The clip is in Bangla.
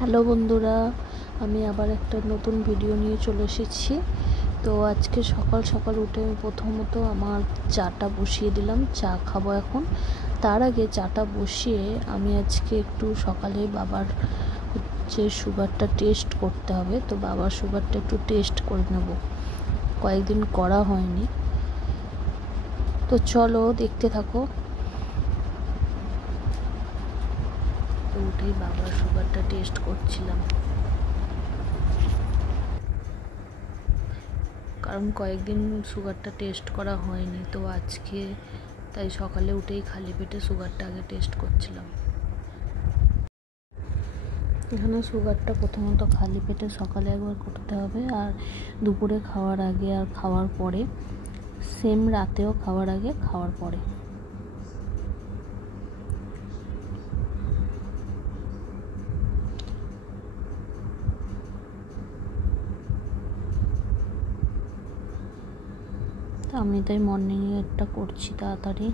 হ্যালো বন্ধুরা, আমি আবার একটা নতুন ভিডিও নিয়ে চলে এসেছি। তো আজকে সকাল সকাল উঠে প্রথমত আমার চাটা বসিয়ে দিলাম, চা খাবো এখন। তার আগে চাটা বসিয়ে আমি আজকে একটু সকালে বাবার সুগারটা টেস্ট করতে হবে, তো বাবার সুগারটা একটু টেস্ট করে নেব, কয়েকদিন করা হয়নি। তো চলো দেখতে থাকো। তো উঠেই বাবার সুগারটা টেস্ট করছিলাম, কারণ কয়েকদিন সুগারটা টেস্ট করা হয়নি, তো আজকে তাই সকালে উঠেই খালি পেটে সুগারটা আগে টেস্ট করছিলাম। এখানে সুগারটা প্রথমত খালি পেটে সকালে একবার করতে হবে, আর দুপুরে খাওয়ার আগে আর খাওয়ার পরে, সেম রাতেও খাওয়ার আগে খাওয়ার পরে। আমি তাই মর্নিংয়ে একটা করছি তাড়াতাড়ি।